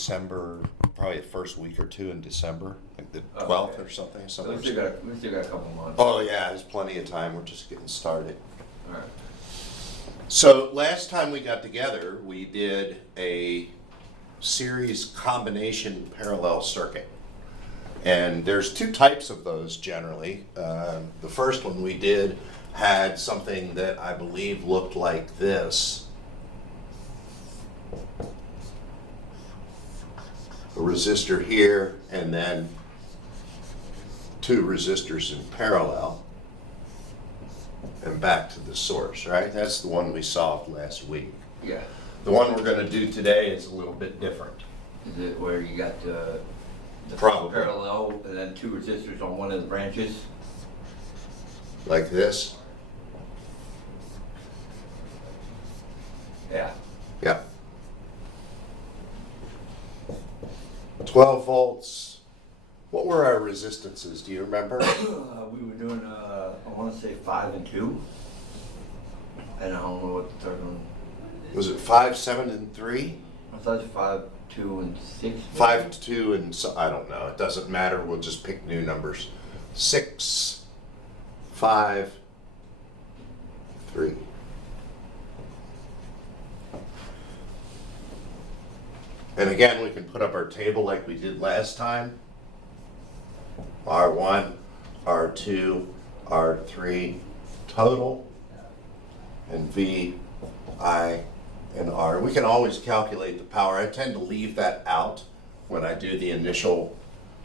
December, probably the first week or two in December, like the 12th or something. So we still got a couple months. Oh yeah, there's plenty of time. We're just getting started. All right. So last time we got together, we did a series combination parallel circuit. And there's two types of those generally. The first one we did had something that I believe looked like this. A resistor here, and then two resistors in parallel, and back to the source, right? That's the one we solved last week. Yeah. The one we're going to do today is a little bit different. Is it where you got the Probably. parallel and then two resistors on one of the branches? Like this? Yeah. Yeah. 12 volts. What were our resistances? Do you remember? We were doing, I want to say 5 and 2. And I don't know what the third one. Was it 5, 7, and 3? I thought it was 5, 2, and 6. 5, 2, and so, I don't know. It doesn't matter. We'll just pick new numbers. 6, 5, 3. And again, we can put up our table like we did last time. R1, R2, R3 total, and V, I, and R. We can always calculate the power. I tend to leave that out when I do the initial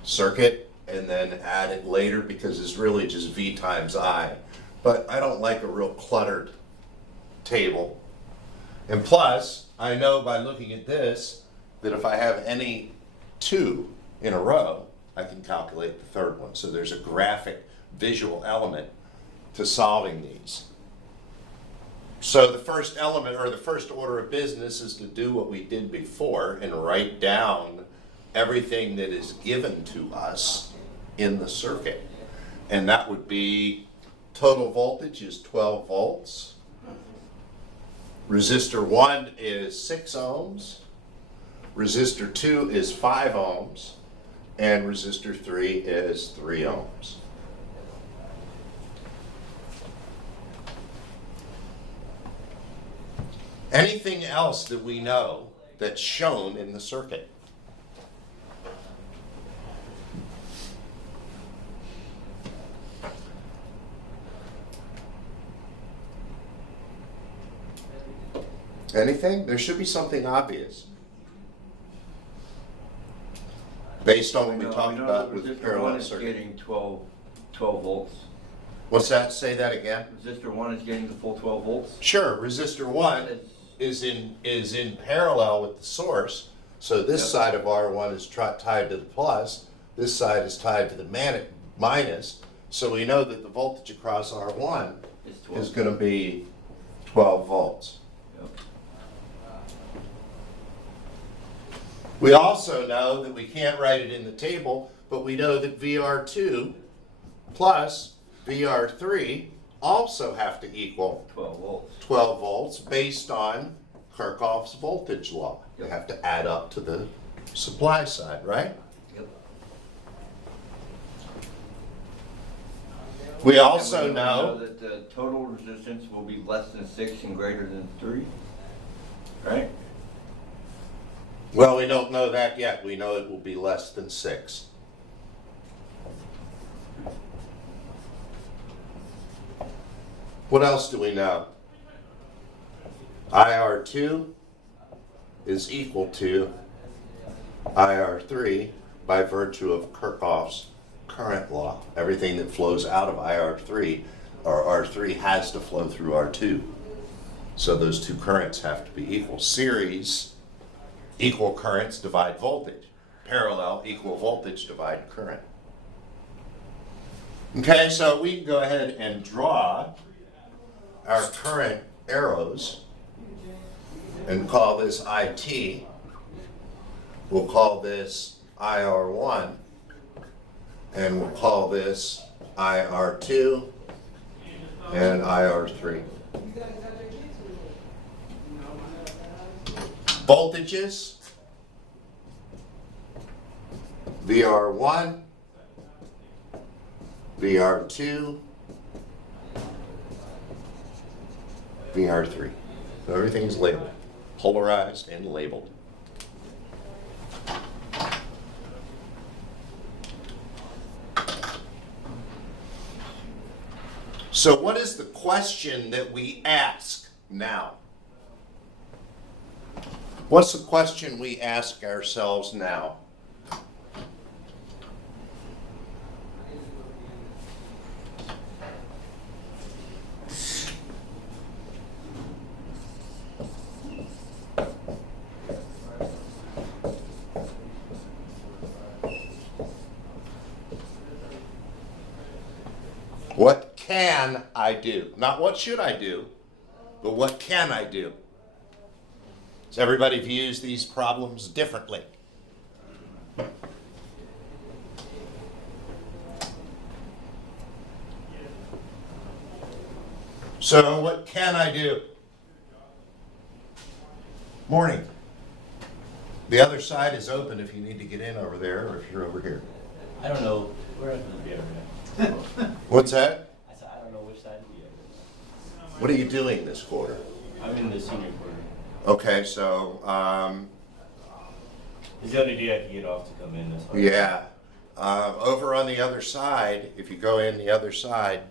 circuit and then add it later because it's really just V times I. But I don't like a real cluttered table. And plus, I know by looking at this that if I have any two in a row, I can calculate the third one. So there's a graphic visual element to solving these. So the first element, or the first order of business, is to do what we did before and write down everything that is given to us in the circuit. And that would be total voltage is 12 volts. Resistor 1 is 6 ohms. Resistor 2 is 5 ohms. And resistor 3 is 3 ohms. Anything else that we know that's shown in the circuit? Anything? There should be something obvious. Based on what we talked about with the parallel Resistor 1 is circuit. getting 12 volts. What's that? Say that again. Resistor 1 is getting the full 12 volts. Sure, resistor 1 is in parallel with the source. So this Yep. side of R1 is tied to the plus, this side is tied to the minus. So we know that the voltage across R1 It's 12. is going to be 12 volts. Yep. We also know that we can't write it in the table, but we know that VR2 plus VR3 also have to equal 12 volts. 12 volts based on Kirchhoff's voltage law. They have to add up to the supply side, right? Yep. We also And we know, that the total resistance will be less than 6 and greater than 3, right? well, we don't know that yet. We know it will be less than 6. What else do we know? IR2 is equal to IR3 by virtue of Kirchhoff's current law. Everything that flows out of IR3 or R3 has to flow through R2. So those two currents have to be equal. Series, equal currents divide voltage. Parallel, equal voltage divide current. Okay, so we can go ahead and draw our current arrows and call this IT. We'll call this IR1, and we'll call this IR2 and IR3. Voltages VR1, VR2, VR3. So everything's labeled, polarized and labeled. So what is the question that we ask now? What's the question we ask ourselves now? What can I do? Not what should I do, but what can I do? So everybody views these problems differently. So what can I do? Morning. The other side is open if you need to get in over there or if you're over here. I don't know. We're not going to be over there. What's that? I said, I don't know which side to be over. What are you doing this quarter? I'm in the senior quarter. Okay, so, It's the only day I can get off to come in. That's why. yeah. Over on the other side, if you go in the other side,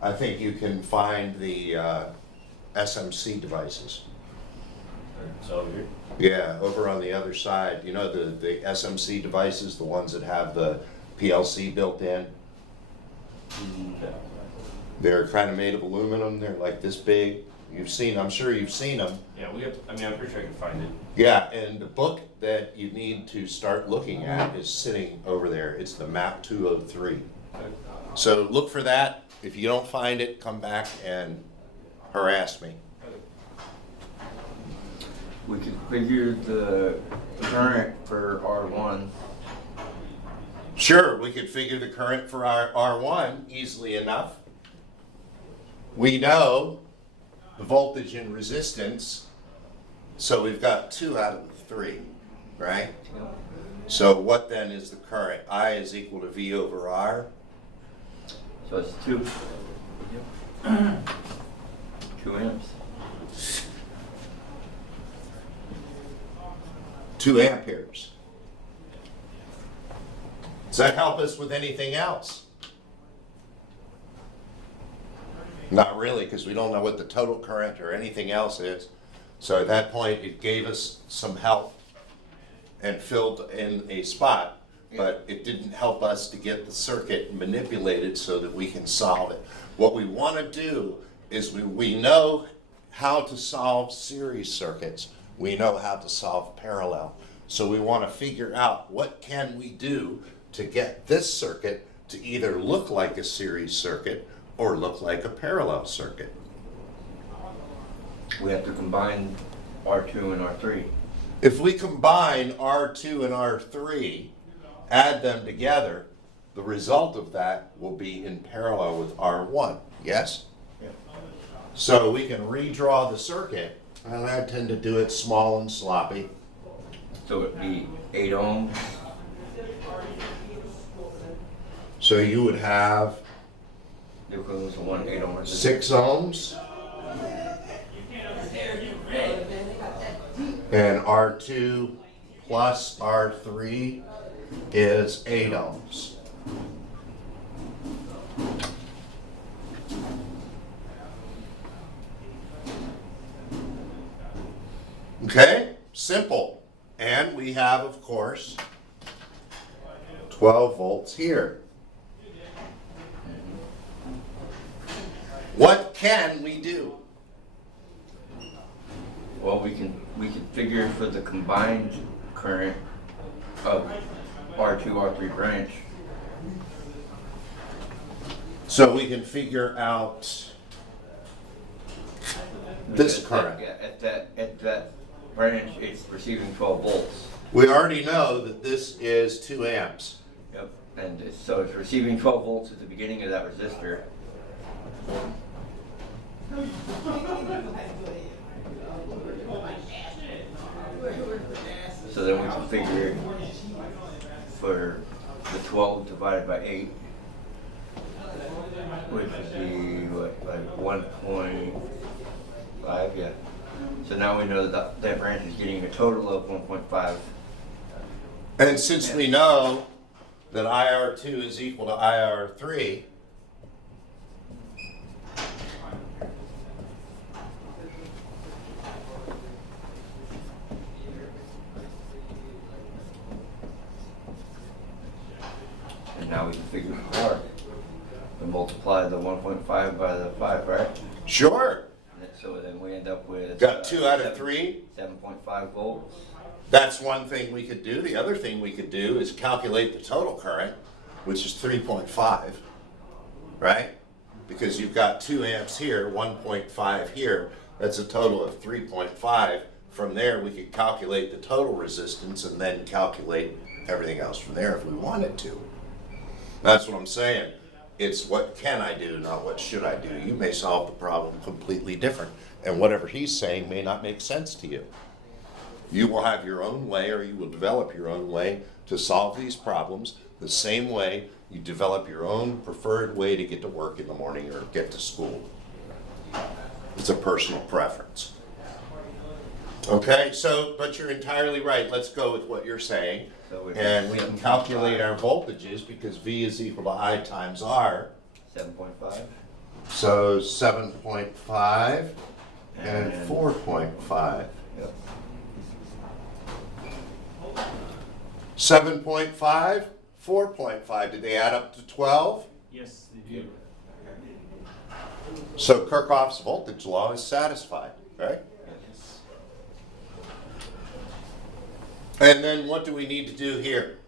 I think you can find the SMC devices. It's over here. Yeah, over on the other side, you know the SMC devices, the ones that have the PLC built in? No. They're kind of made of aluminum, they're like this big. I'm sure you've seen them. Yeah, we have. I'm pretty sure I can find it. Yeah, and the book that you need to start looking at is sitting over there. It's the MAP 203. So look for that. If you don't find it, come back and harass me. We could figure the current for R1. Sure, we could figure the current for our R1 easily enough. We know the voltage and resistance, so we've got 2 out of the 3, right? So what then is the current? I is equal to V over R. So it's 2. 2 amps. 2 amperes. Does that help us with anything else? Not really, because we don't know what the total current or anything else is. So at that point, it gave us some help and filled in a spot, but it didn't help us to get the circuit manipulated so that we can solve it. What we want to do is we know how to solve series circuits. We know how to solve parallel. So we want to figure out what can we do to get this circuit to either look like a series circuit or look like a parallel circuit. We have to combine R2 and R3. If we combine R2 and R3, add them together, the result of that will be in parallel with R1, yes? Yeah. So we can redraw the circuit, and I tend to do it small and sloppy. So it'd be 8 ohms. So you would have The equivalent to 1 8 ohm resistor. 6 ohms, and R2 plus R3 is 8 ohms. Okay, simple. And we have, of course, 12 volts here. What can we do? Well, we can figure for the combined current of R2, R3 branch. So we can figure out this current. Yeah, at that branch, it's receiving 12 volts. We already know that this is 2 amps. Yep. And so it's receiving 12 volts at the beginning of that resistor. So then we can figure for the 12 divided by 8, which would be what, like 1.5, yeah. So now we know that that branch is getting a total of 1.5. And since we know that IR2 is equal to IR3, And now we can figure it apart. We multiply the 1.5 by the 5, right? sure, And so then we end up with got 2 out of 3. 7.5 volts. That's one thing we could do. The other thing we could do is calculate the total current, which is 3.5, right? Because you've got 2 amps here, 1.5 here. That's a total of 3.5. From there, we could calculate the total resistance and then calculate everything else from there if we wanted to. That's what I'm saying. It's what can I do, not what should I do. You may solve the problem completely different, and whatever he's saying may not make sense to you. You will have your own way, or you will develop your own way to solve these problems the same way you develop your own preferred way to get to work in the morning or get to school. It's a personal preference. Okay, so, but you're entirely right. Let's go with what you're saying. So we And we can calculate our voltages because V is equal to I times R. 7.5. So 7.5 and 4.5. Yep. 7.5, 4.5. Did they add up to 12? Yes, they do. So Kirchhoff's voltage law is satisfied, right? Yes. And then what do we need to do here?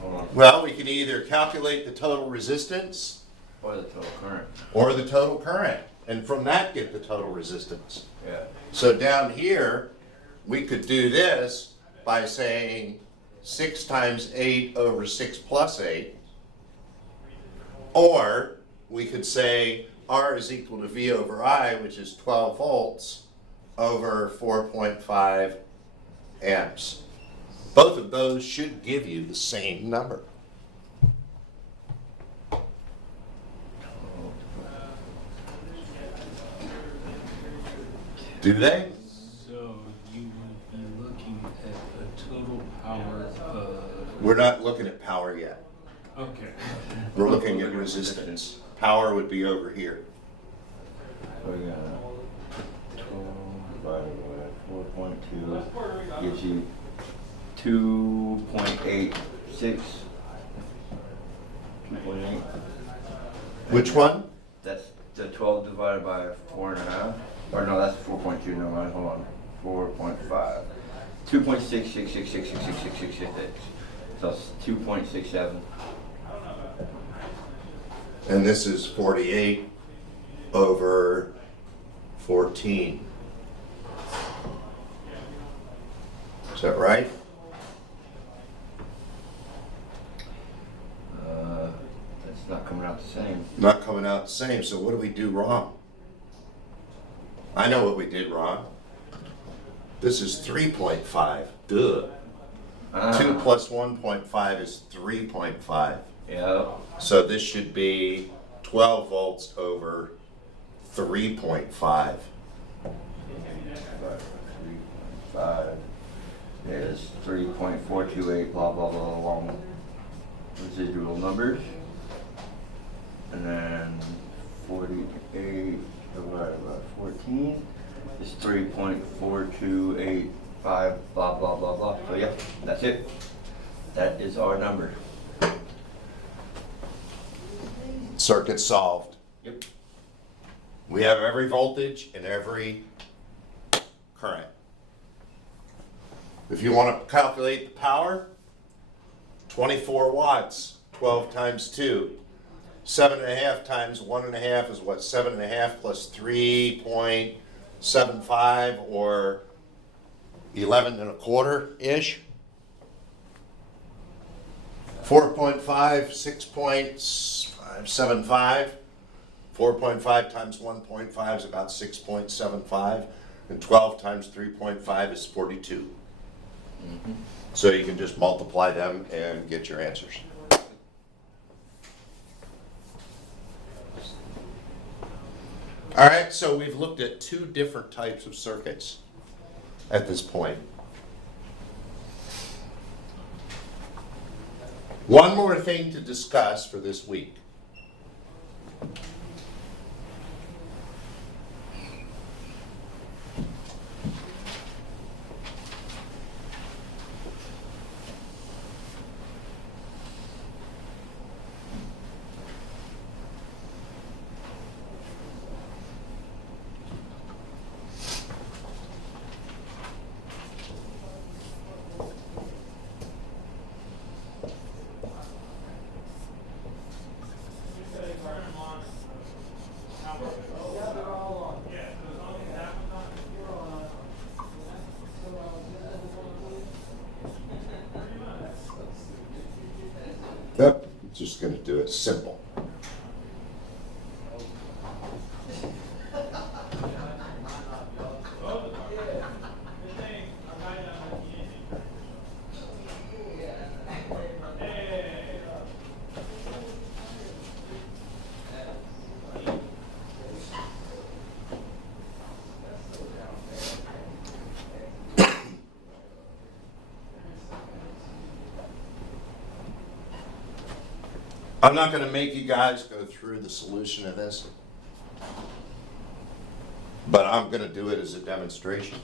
Hold on. Well, we can either calculate the total resistance Or the total current. or the total current, and from that get the total resistance. Yeah. So down here, we could do this by saying 6 times 8 over 6 plus 8. Or we could say R is equal to V over I, which is 12 volts, over 4.5 amps. Both of those should give you the same number. Do they? So you would be looking at a total power of, We're not looking at power yet. okay, We're looking at resistance. Power would be over here. So we got 12 divided by 4.2 gives you 2.86. 2.8. Which one? That's the 12 divided by 4.5. Or no, that's 4.2. No, mind, hold on. 4.5. 2.6666666666. So it's 2.67. And this is 48 over 14. Is that right? That's not coming out the same. Not coming out the same, so what do we do wrong? I know what we did wrong. This is 3.5, duh. 2 plus 1.5 is 3.5. Yeah. So this should be 12 volts over 3.5. 3.5 is 3.428, blah, blah, blah, long residual numbers. And then 48 divided by 14 is 3.4285, blah, blah, blah, blah. So yeah, that's it. That is our number. Circuit solved. Yep. We have every voltage and every current. If you want to calculate the power, 24 watts, 12 times 2. 7.5 times 1.5 is what? 7.5 plus 3.75 or 11.25-ish. 4.5, 6.575. 4.5 times 1.5 is about 6.75. And 12 times 3.5 is 42. So you can just multiply them and get your answers. All right, so we've looked at two different types of circuits at this point. One more thing to discuss for this week. Yep, just going to do it simple. I'm not going to make you guys go through the solution of this, but I'm going to do it as a demonstration.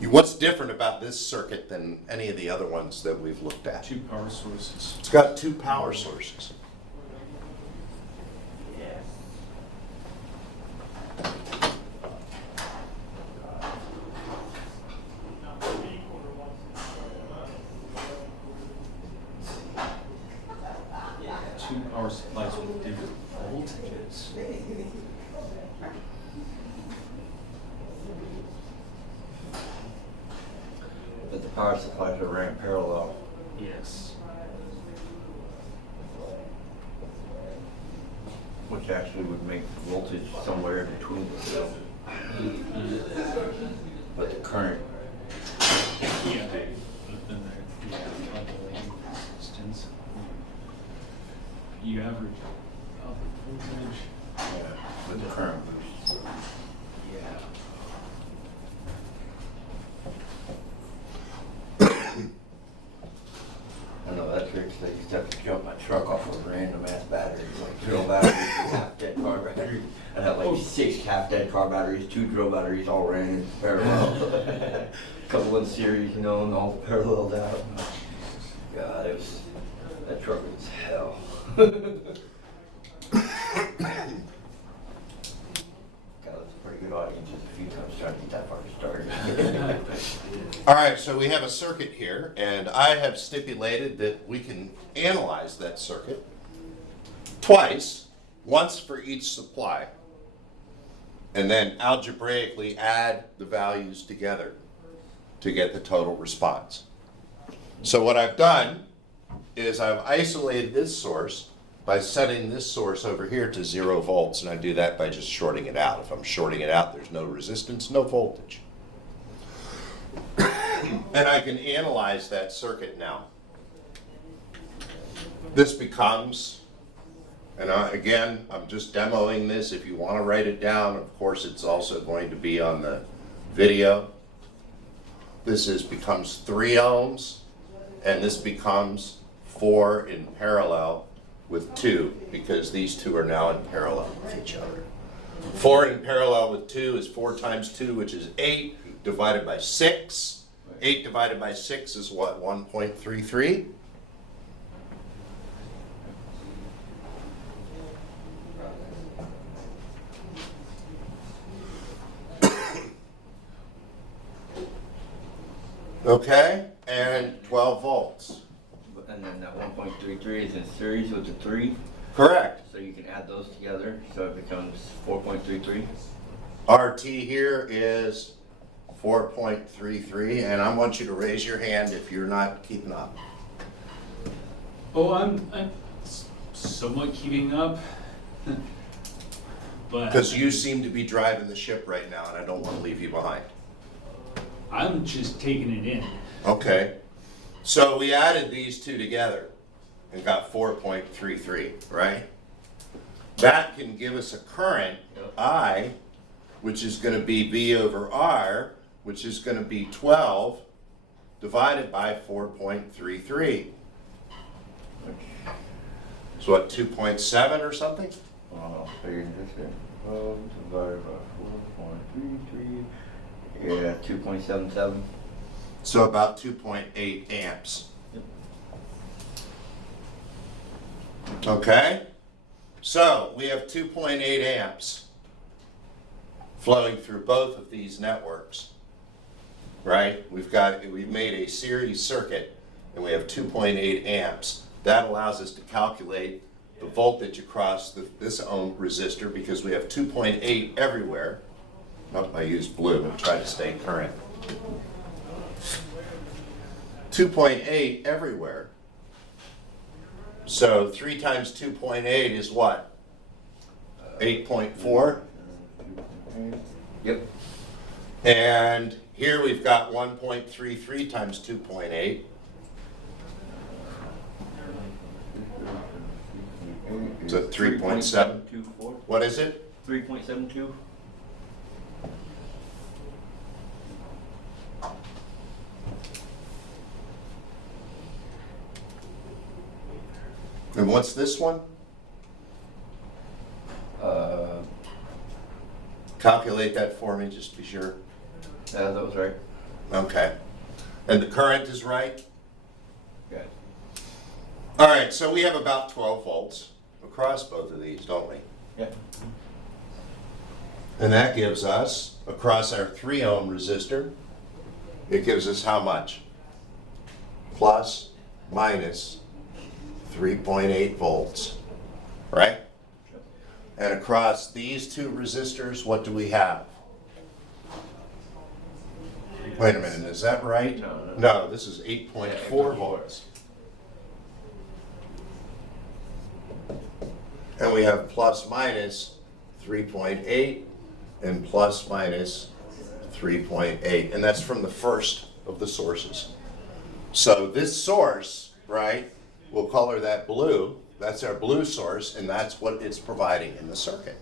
What's different about this circuit than any of the other ones that we've looked at? Two power sources. It's got two power sources. Two power supplies with different voltages. But the power supplies are ran parallel. Yes. Which actually would make the voltage somewhere in between the two. But the current, Yeah. But then there, yeah, resistance. You average out the voltage. yeah, with the current boost. Yeah. I know that's rich, they used to have to jump my truck off of random ass batteries, like drill batteries, half dead car batteries. I had like 6 half dead car batteries, 2 drill batteries, all ran in parallel. Couple in series, you know, and all paralleled out. God, that truck was hell. God, that's a pretty good audience, just a few times trying to get that fucker started. All right, so we have a circuit here, and I have stipulated that we can analyze that circuit twice, once for each supply, and then algebraically add the values together to get the total response. So what I've done is I've isolated this source by setting this source over here to 0 volts, and I do that by just shorting it out. If I'm shorting it out, there's no resistance, no voltage. And I can analyze that circuit now. This becomes, and again, I'm just demoing this. If you want to write it down, of course, it's also going to be on the video. This becomes 3 ohms, and this becomes 4 in parallel with 2, because these two are now in parallel with each other. 4 in parallel with 2 is 4 times 2, which is 8, divided by 6. 8 divided by 6 is what, 1.33? Okay, and 12 volts. And then that 1.33 is in series with the 3, Correct. so you can add those together, so it becomes 4.33. RT here is 4.33, and I want you to raise your hand if you're not keeping up. Oh, I'm somewhat keeping up. but. Because you seem to be driving the ship right now, and I don't want to leave you behind. I'm just taking it in. Okay, so we added these two together and got 4.33, right? That can give us a current, I, which is going to be V over R, which is going to be 12 divided by 4.33. So what, 2.7 or something? Figuring this here. 12 divided by 4.33. Yeah, 2.77. So about 2.8 amps. Okay? So we have 2.8 amps flowing through both of these networks. Right? We've made a series circuit and we have 2.8 amps. That allows us to calculate the voltage across this ohm resistor because we have 2.8 everywhere. Nope, I used blue and tried to stay current. 2.8 everywhere. So 3 times 2.8 is what? 8.4? Yep. And here we've got 1.33 times 2.8. Is it 3.7? 3.724. What is it? 3.72. And what's this one? Calculate that for me, just to be sure. That was right. Okay. And the current is right? Good. All right, so we have about 12 volts across both of these, don't we? Yeah. And that gives us, across our 3 ohm resistor, it gives us how much? Plus, minus 3.8 volts, right? And across these 2 resistors, what do we have? Wait a minute, is that right? No, this is 8.4 volts. And we have plus minus 3.8 and plus minus 3.8. And that's from the first of the sources. So this source, right, we'll color that blue. That's our blue source, and that's what it's providing in the circuit.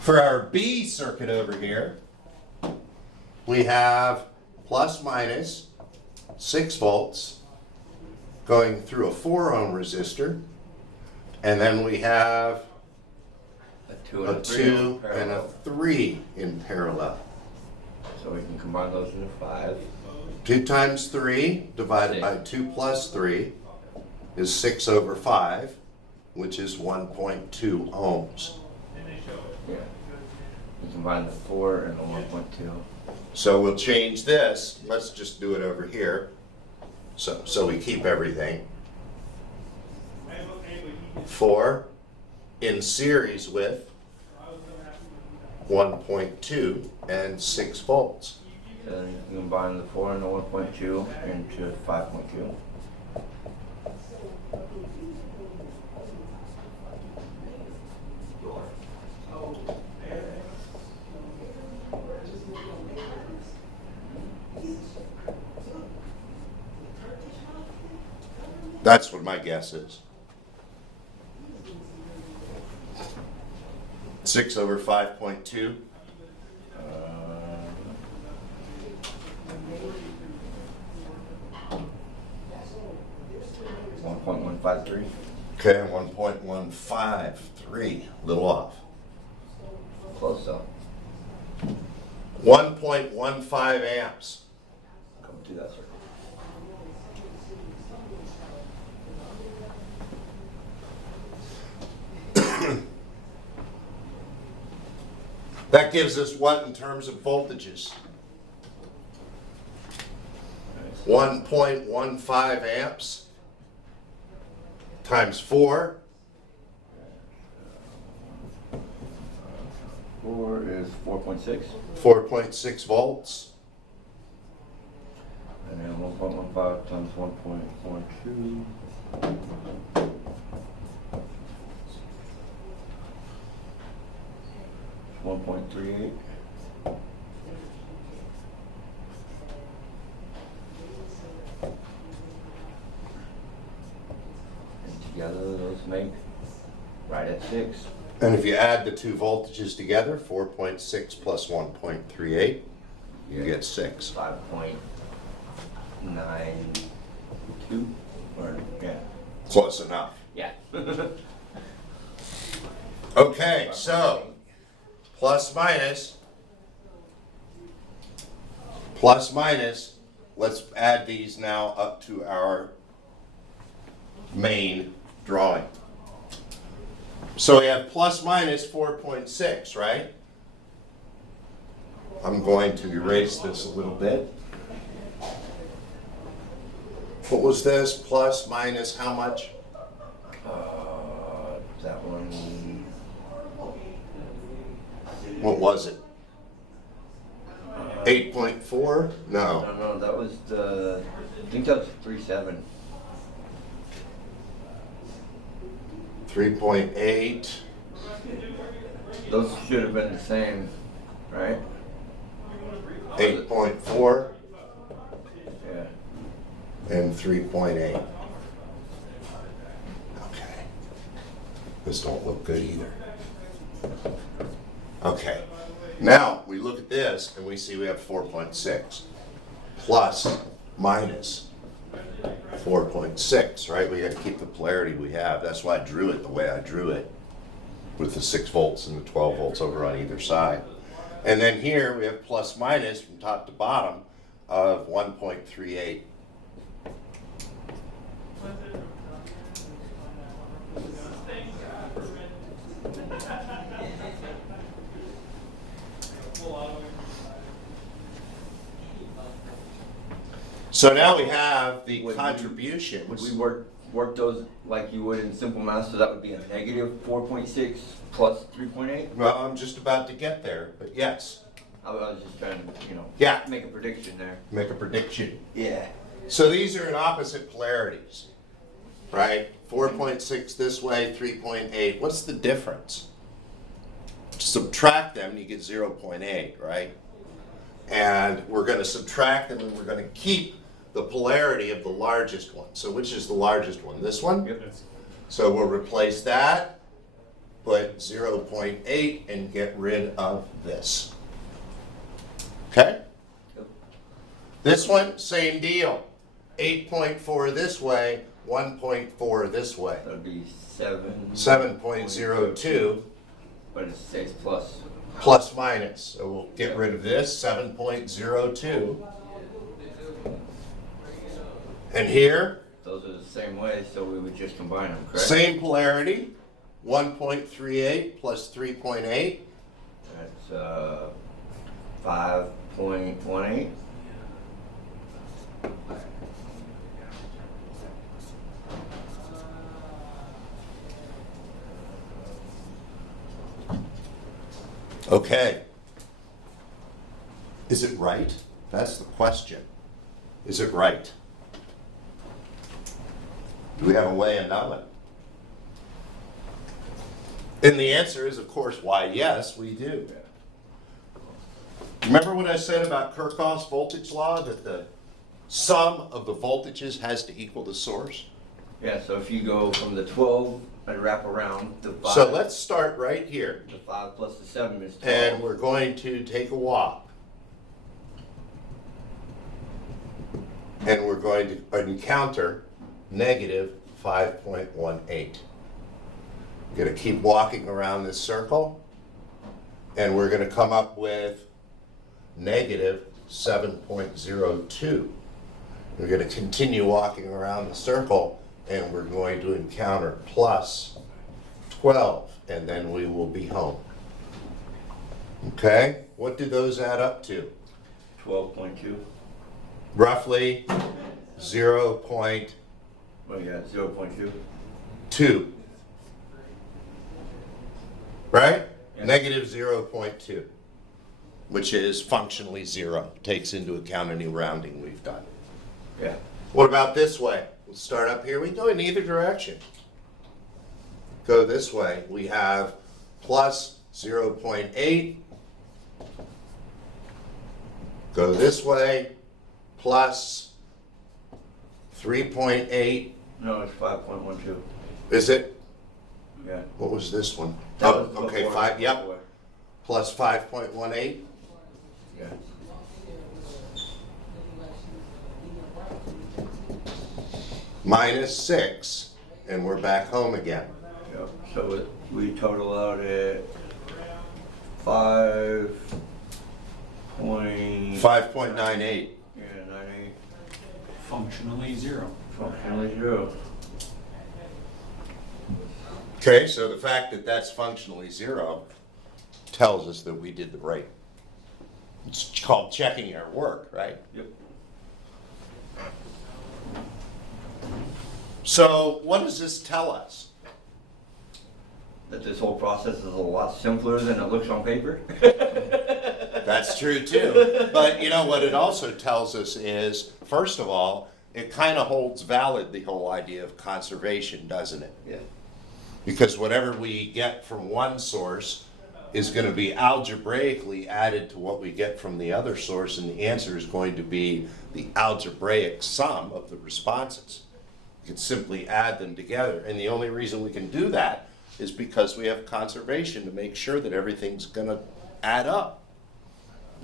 For our B circuit over here, we have plus minus 6 volts going through a 4 ohm resistor, and then we have a 2 and a 3 in parallel. So we can combine those into 5. 2 times 3 divided by 2 plus 3 is 6 over 5, which is 1.2 ohms. Yeah. We combine the 4 and the 1.2. So we'll change this. Let's just do it over here. So we keep everything. 4 in series with 1.2 and 6 volts. So then you can combine the 4 and the 1.2 into 5.2. That's what my guess is. 6 over 5.2. 1.153. Okay, 1.153. Little off. Close though. 1.15 amps. Come to that circle. That gives us what in terms of voltages? 1.15 amps times 4. 4 is 4.6. 4.6 volts. And then 1.15 times 1.12. 1.38. And together those make right at 6. And if you add the two voltages together, 4.6 plus 1.38, you get 6. 5.92. Or yeah. Close enough. Yeah. Okay, so plus minus, let's add these now up to our main drawing. So we have plus minus 4.6, right? I'm going to erase this a little bit. What was this? Plus minus how much? That one. What was it? 8.4? No. No, that was the. I think that was 3.7. 3.8. Those should have been the same, right? 8.4 Yeah. and 3.8. Okay. This don't look good either. Okay. Now we look at this and we see we have 4.6 plus minus 4.6, right? We got to keep the polarity we have. That's why I drew it the way I drew it, with the 6 volts and the 12 volts over on either side. And then here we have plus minus from top to bottom of 1.38. So now we have the contributions. Would we work those like you would in simple math? So that would be a negative 4.6 plus 3.8. Well, I'm just about to get there, but yes. I was just trying to, Yeah. make a prediction there. Make a prediction. Yeah. So these are in opposite polarities, right? 4.6 this way, 3.8. What's the difference? Subtract them, you get 0.8, right? And we're going to subtract them and we're going to keep the polarity of the largest one. So which is the largest one? This one? Yep. So we'll replace that, put 0.8 and get rid of this. Okay? Yep. This one, same deal. 8.4 this way, 1.4 this way. That would be 7. 7.02 But it says plus. plus minus. So we'll get rid of this, 7.02. And here, Those are the same way, so we would just combine them, correct? same polarity, 1.38 plus 3.8. That's 5.18. Okay. Is it right? That's the question. Is it right? Do we have a way of knowing? And the answer is, of course, why, yes, we do. Remember what I said about Kirchhoff's voltage law, that the sum of the voltages has to equal the source? Yeah, so if you go from the 12 and wrap around the 5. So let's start right here. The 5 plus the 7 is 12. And we're going to take a walk. And we're going to encounter negative 5.18. We're going to keep walking around this circle. And we're going to come up with negative 7.02. We're going to continue walking around the circle. And we're going to encounter plus 12. And then we will be home. Okay? What do those add up to? 12.2. Roughly 0.2. Well, yeah, 0.2. Right? Yeah. Negative 0.2, which is functionally 0. Takes into account any rounding we've done. Yeah. What about this way? We'll start up here. We can go in either direction. Go this way. We have plus 0.8. Go this way. Plus 3.8. No, it's 5.12. Is it? Yeah. What was this one? That Oh, was okay, before- 5, yep. before. Plus 5.18. Yeah. Minus 6. And we're back home again. Yeah. So we total out at 5 point. 5.98. Yeah, 98. Functionally zero. Functionally zero. Okay, so the fact that that's functionally 0 tells us that we did the right. It's called checking our work, right? Yep. So what does this tell us? That this whole process is a lot simpler than it looks on paper. That's true too. But you know what it also tells us is, first of all, it kind of holds valid the whole idea of conservation, doesn't it? Yeah. Because whatever we get from one source is going to be algebraically added to what we get from the other source, and the answer is going to be the algebraic sum of the responses. You can simply add them together, and the only reason we can do that is because we have conservation to make sure that everything's going to add up,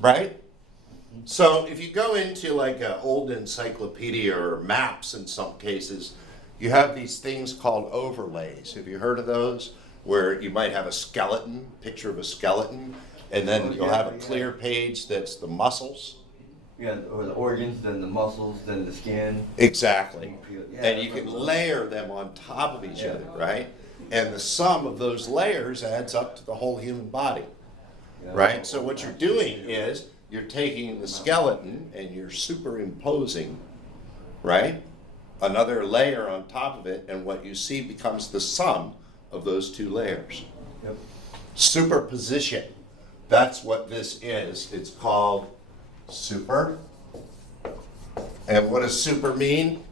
right? So if you go into like an old encyclopedia or maps in some cases, you have these things called overlays. Have you heard of those? Where you might have a skeleton, picture of a skeleton, and then you'll have a clear page that's the muscles. Yeah, or the organs, then the muscles, then the skin. Exactly. Yeah, And you can layer them on top of each other, right? And the sum of those layers adds up to the whole human body, right? So what you're doing is you're taking the skeleton and you're superimposing, right, another layer on top of it, and what you see becomes the sum of those two layers. Yep. Superposition. That's what this is. It's called super. And what does super mean?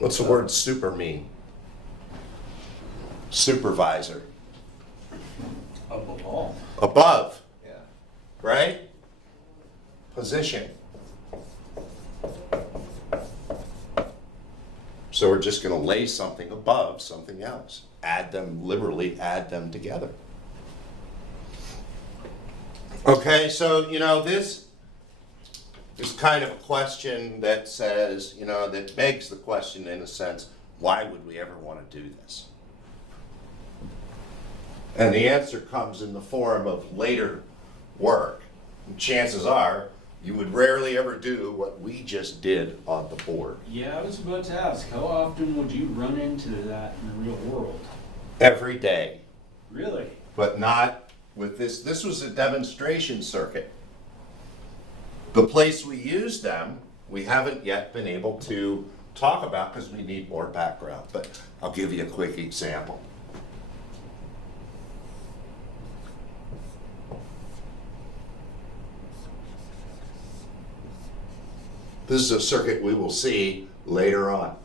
What's the word super mean? Supervisor. Above all. Above, Yeah. right? Position. So we're just going to lay something above something else. Add them, liberally add them together. Okay, so, you know, this is kind of a question that says, you know, that begs the question in a sense, why would we ever want to do this? And the answer comes in the form of later work. And chances are, you would rarely ever do what we just did on the board. Yeah, I was about to ask, how often would you run into that in the real world? Every day, Really? but not with this. This was a demonstration circuit. The place we used them, we haven't yet been able to talk about because we need more background, but I'll give you a quick example. This is a circuit we will see later on.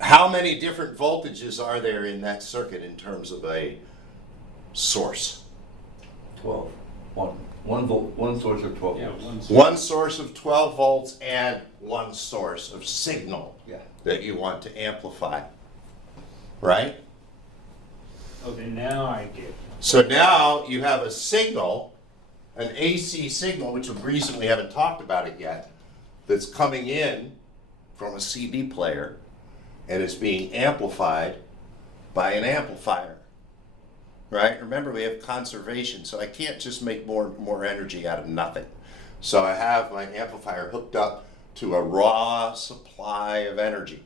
How many different voltages are there in that circuit in terms of a source? 12. One volt, one source of 12 Yeah, volts. One source of 12 volts and one source of signal Yeah. that you want to amplify, right? Okay, now I get it. So now you have a signal, an AC signal, which is the reason we haven't talked about it yet, that's coming in from a CD player and is being amplified by an amplifier, right? Remember, we have conservation, so I can't just make more energy out of nothing. So I have my amplifier hooked up to a raw supply of energy.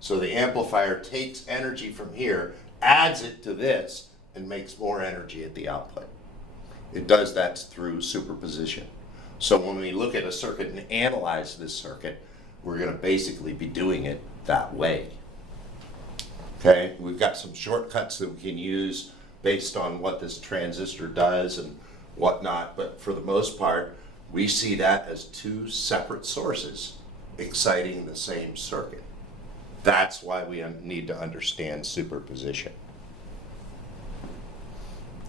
So the amplifier takes energy from here, adds it to this, and makes more energy at the output. It does that through superposition. So when we look at a circuit and analyze this circuit, we're going to basically be doing it that way. Okay, we've got some shortcuts that we can use based on what this transistor does and whatnot, but for the most part, we see that as two separate sources exciting the same circuit. That's why we need to understand superposition.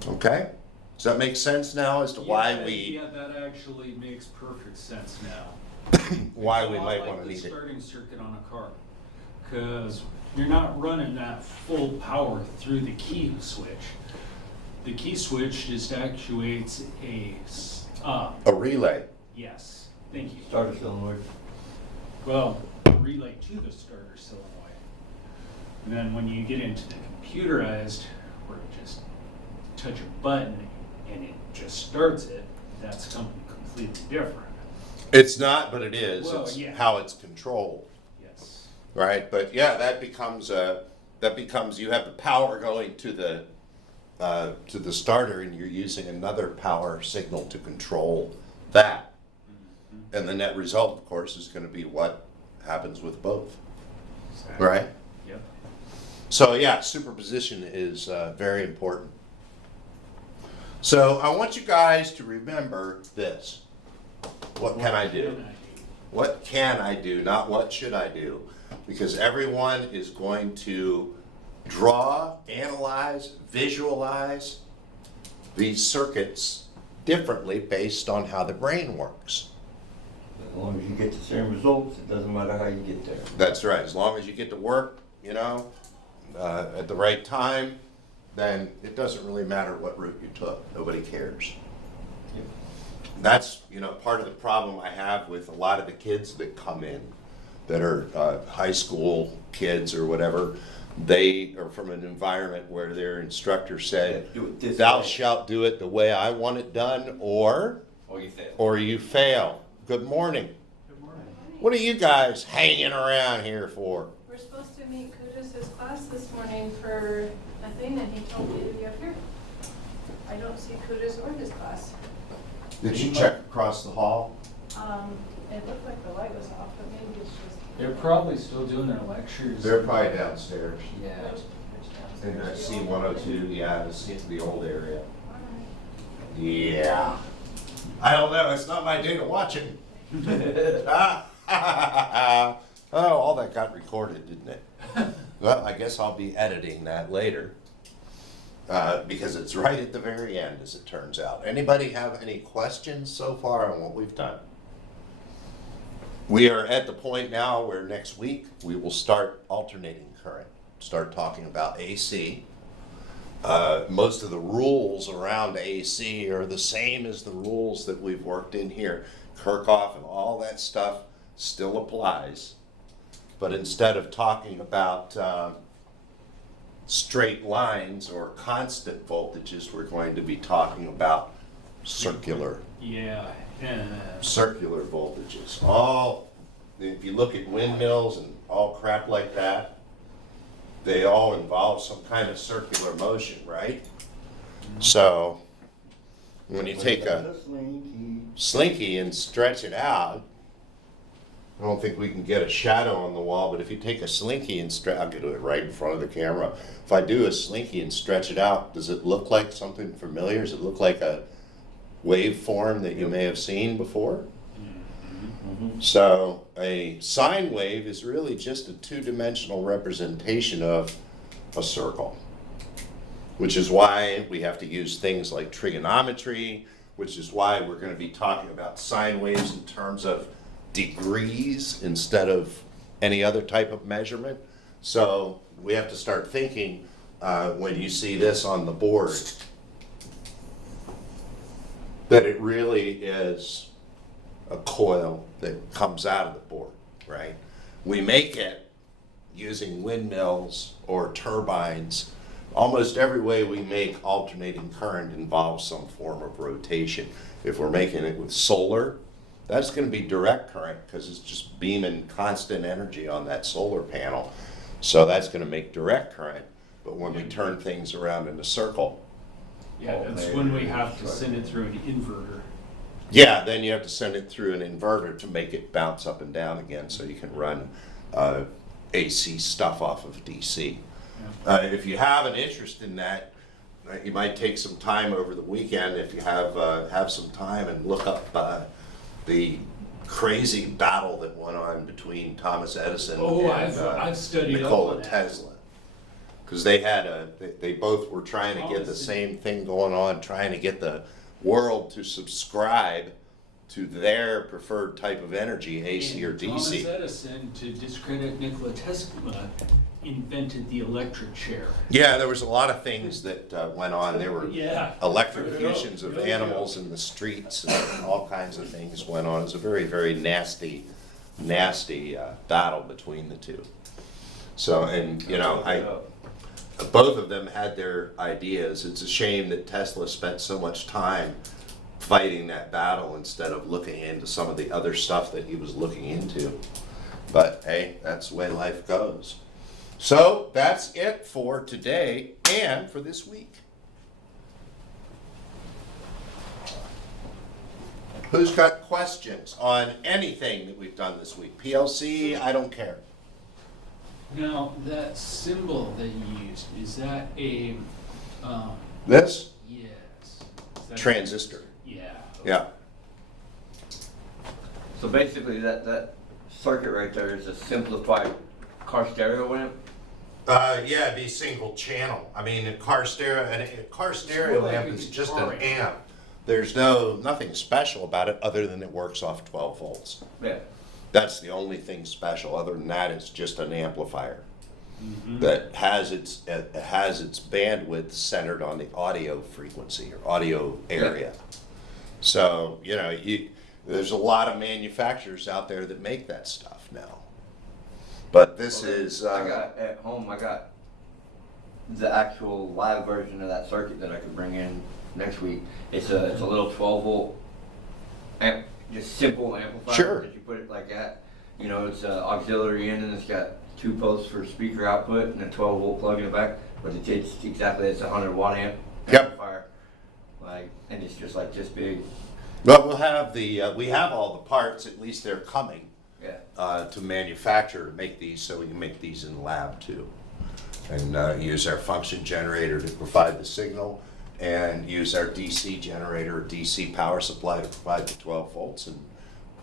Okay? Does that make sense now as to why we... Yeah, that actually makes perfect sense now. why we It's a lot might like want to the need it. starting circuit on a car, because you're not running that full power through the key switch. The key switch just actuates A relay. yes, thank you. Starter solenoid. Well, relay to the starter solenoid. And then when you get into the computerized, where you just touch a button and it just starts it, that's something completely different. It's not, but it is. Well, It's yeah. how it's controlled, Yes. right? But yeah, that becomes you have the power going to the starter, and you're using another power signal to control that. Mm-hmm. And the net result, of course, is going to be what happens with both, Exactly. right? Yep. So yeah, superposition is very important. So I want you guys to remember this. What can I do? What can I do? Not what should I do? Because everyone is going to draw, analyze, visualize these circuits differently based on how the brain works. As long as you get the same results, it doesn't matter how you get there. That's right. As long as you get to work, at the right time, then it doesn't really matter what route you took. Nobody cares. Yep. That's, part of the problem I have with a lot of the kids that come in that are high school kids or whatever. They are from an environment where their instructor said, Yeah, do it this thou way. shalt do it the way I want it done, or Or you fail. you fail. Good morning. Good morning. What are you guys hanging around here for? We're supposed to meet Kudus' class this morning for nothing, and he told me to be up here. I don't see Kudus or his class. Did you check across the hall? It looked like the light was off, but maybe it's just. They're probably still doing their lectures. They're probably downstairs. Yeah. Which In downstairs? C-102, yeah, the old area. Alright. Yeah. I don't know, it's not my day to watch it. Oh, all that got recorded, didn't it? Well, I guess I'll be editing that later. Because it's right at the very end, as it turns out. Anybody have any questions so far on what we've done? We are at the point now where next week we will start alternating current, start talking about AC. Most of the rules around AC are the same as the rules that we've worked in here. Kirchhoff and all that stuff still applies. But instead of talking about straight lines or constant voltages, we're going to be talking about circular Yeah. voltages. If you look at windmills and all crap like that, they all involve some kind of circular motion, right? So when you take a slinky and stretch it out, I don't think we can get a shadow on the wall, but if you take a slinky and I'll do it right in front of the camera. If I do a slinky and stretch it out, does it look like something familiar? Does it look like a waveform that you may have seen before? So a sine wave is really just a two-dimensional representation of a circle, which is why we have to use things like trigonometry, which is why we're going to be talking about sine waves in terms of degrees instead of any other type of measurement. So we have to start thinking when you see this on the board that it really is a coil that comes out of the board, right? We make it using windmills or turbines. Almost every way we make alternating current involves some form of rotation. If we're making it with solar, That's going to be direct current because it's just beaming constant energy on that solar panel. So that's going to make direct current. But when we turn things around in a circle, Yeah, that's when we have to send it through an inverter. yeah, then you have to send it through an inverter to make it bounce up and down again so you can run AC stuff off of DC. Yeah. If you have an interest in that, you might take some time over the weekend if you have some time and look up the crazy battle that went on between Thomas Edison Oh, and I've studied up Nikola on that. Tesla. Because they both were trying to get the Thomas- same thing going on, trying to get the world to subscribe to their preferred type of energy, AC or And Thomas DC. Edison, to discredit Nikola Tesla, invented the electric chair. Yeah, there was a lot of things that went on. There were Yeah. electrocutions of Yeah. animals in the streets, and all kinds of things went on. It was a very, very nasty battle between the two. So, and you know, both of them had their ideas. It's a shame that Tesla spent so much time fighting that battle instead of looking into some of the other stuff that he was looking into. But hey, that's the way life goes. So that's it for today and for this week. Who's got questions on anything that we've done this week? PLC, I don't care. Now, that symbol that you used, is that a, This? yes. Is that- Transistor. Yeah. Yeah. So basically, that circuit right there is a simplified car stereo amp. Yeah, it'd be single channel. I mean, a car stereo more like amp a is just guitar an amp. amp. There's nothing special about it other than it works off 12 volts. Yeah. That's the only thing special. Other than that, it's just an amplifier Mhm. that has its bandwidth centered on the audio frequency or audio area. So you know, there's a lot of manufacturers out there that make that stuff now. But this is I got at home. I got the actual live version of that circuit that I could bring in next week. It's a little 12 volt amp, just simple amplifier Sure. that you put it like that. You know, it's auxiliary in and it's got 2 posts for speaker output and a 12 volt plug in the back. But it's exactly, it's a 100 watt Yep. amplifier. Like, and it's just like this big. But we'll have we have all the parts. At least they're coming Yeah. to manufacture to make these, so we can make these in the lab too, and use our function generator to provide the signal, and use our DC generator, DC power supply to provide the 12 volts, and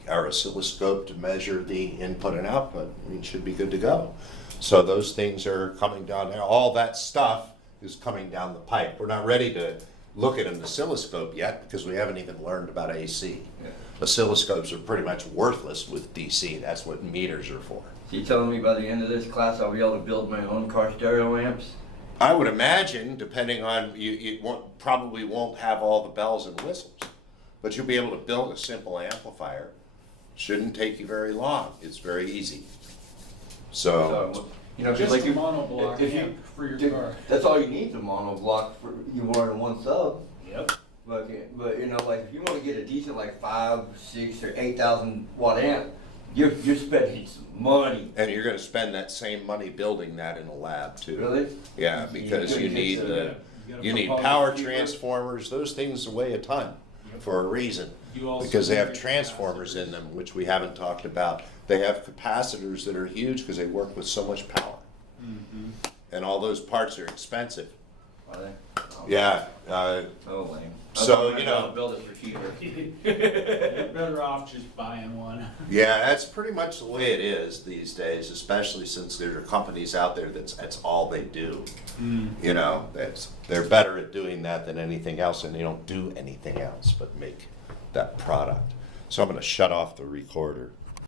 our oscilloscope to measure the input and output. We should be good to go. So those things are coming down there. All that stuff is coming down the pipe. We're not ready to look at an oscilloscope yet because we haven't even learned about AC. Yeah. Oscilloscopes are pretty much worthless with DC. That's what meters are for. So you telling me by the end of this class I'll be able to build my own car stereo amps? I would imagine, depending on you probably won't have all the bells and whistles, but you'll be able to build a simple amplifier. Shouldn't take you very long. It's very easy. So You know, 'cause Just like a you- monoblock if you- amp for your Dude, car. that's all you need, the mono block for you more than one sub. Yep. But you know, like if you want to get a decent like 5, 6, or 8,000 watt amp, you're spending some money. and you're going to spend that same money building that in a lab too. Really? Yeah, because you need you need power transformers. Those things weigh a ton for a reason. You also Because they have need transformers capacitors. in them, which we haven't talked about. They have capacitors that are huge because they work with so much power. Mhm. And all those parts are expensive. Are they? Oh, Yeah. Oh, lame. So, you know- build it for cheaper. You're better off just buying one. Yeah, that's pretty much the way it is these days, especially since there are companies out there that's all they do. You know, they're better at doing that than anything else, and they don't do anything else but make that product. So I'm going to shut off the recorder.